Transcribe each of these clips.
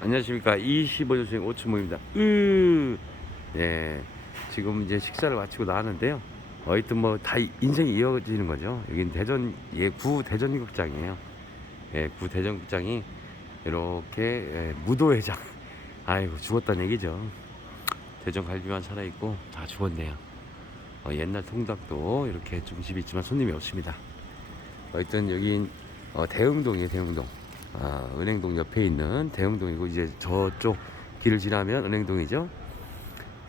안녕하십니까. 25년생 오춘모입니다. 으. 예, 지금 이제 식사를 마치고 나왔는데요. 어, 하여튼 뭐다 인생이 이어지는 거죠. 여긴 대전 예 구 대전극장이에요. 예, 구 대전극장이 이렇게 예, 무도회장. 아이고 죽었다는 얘기죠. 대전 갈비만 살아있고 다 죽었네요. 어, 옛날 통닭도 이렇게 중집이 있지만 손님이 없습니다. 하여튼 여긴 어, 대흥동이에요 대흥동 아, 은행동 옆에 있는 대흥동이고 이제 저쪽 길을 지나면 은행동이죠.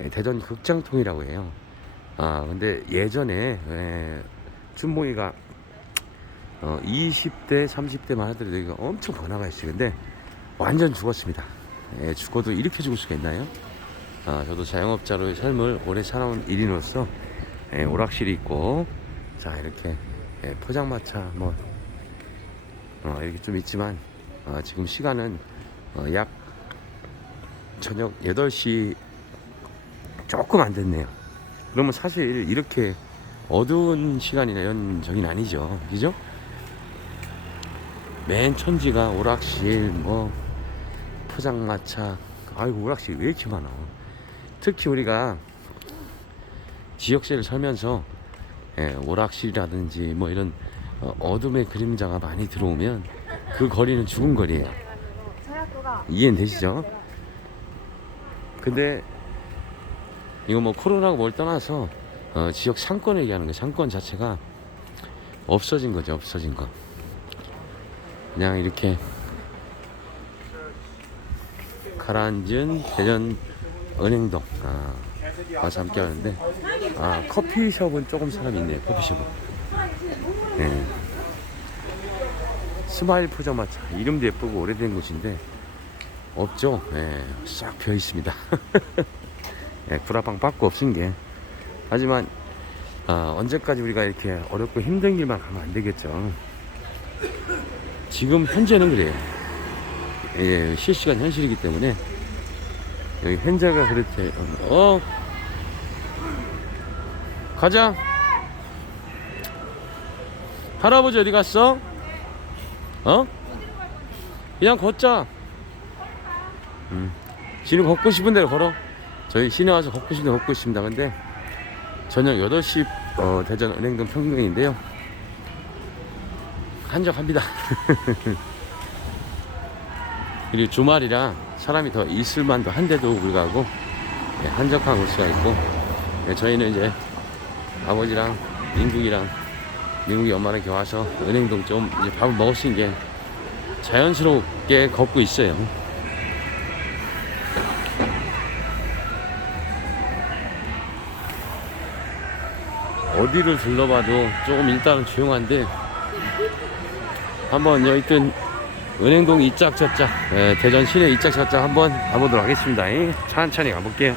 예, 대전 극장통이라고 해요. 아 근데 예전에 예, 춘봉이가 어, 20대 30대만 하더라도 여기가 엄청 번화가 있어요. 근데 완전 죽었습니다. 예, 죽어도 이렇게 죽을 수가 있나요? 아, 저도 자영업자로의 삶을 오래 살아온 일인으로서 예, 오락실이 있고 자 이렇게 예, 포장마차 뭐 어, 이렇게 좀 있지만 어, 지금 시간은 어, 약 저녁 8시 조금 안 됐네요. 그러면 사실 이렇게 어두운 시간이나 이런 적이 아니죠. 그죠? 맨 천지가 오락실, 뭐, 포장마차. 아이고, 오락실 왜 이렇게 많아. 특히 우리가 지역세를 살면서 예, 오락실이라든지 뭐 이런 어, 어둠의 그림자가 많이 들어오면 그 거리는 죽은 거리예요. 이해는 되시죠? 근데 이거 뭐 코로나고 뭘 떠나서 어, 지역 상권을 얘기하는 거예요. 상권 자체가 없어진 거죠. 없어진 거. 그냥 이렇게 가라앉은 대전 은행동 아, 와서 함께 하는데 아 커피숍은 조금 사람이 있네요. 커피숍은. 네. 스마일 포장마차 이름도 예쁘고 오래된 곳인데 없죠. 예, 싹 비어 있습니다. 예, 구라방 받고 없은 게 하지만 아, 언제까지 우리가 이렇게 어렵고 힘든 길만 가면 안 되겠죠. 지금 현재는 그래요. 예, 실시간 현실이기 때문에 여기 현재가 그렇게 어 가자. 할아버지 어디 갔어? 어? 그냥 걷자. 음. 시내 걷고 싶은 대로 걸어. 저희 시내 와서 걷고 싶은 대로 걷고 있습니다. 근데 저녁 8시 어, 대전 은행동 평균인데요. 한적합니다. 그리고 주말이라 사람이 더 있을 만도 한데도 불구하고 예, 한적한 곳수가 있고 예, 저희는 이제 아버지랑 민국이랑 미국이 엄마랑 이렇게 와서 은행동 좀 이제 밥을 있는 게 자연스럽게 걷고 있어요. 어디를 둘러봐도 조금 일단은 조용한데 한번 여기든 은행동 이짝저짝 예, 대전 시내 이짝저짝 한번 가보도록 하겠습니다. 예, 천천히 가볼게요.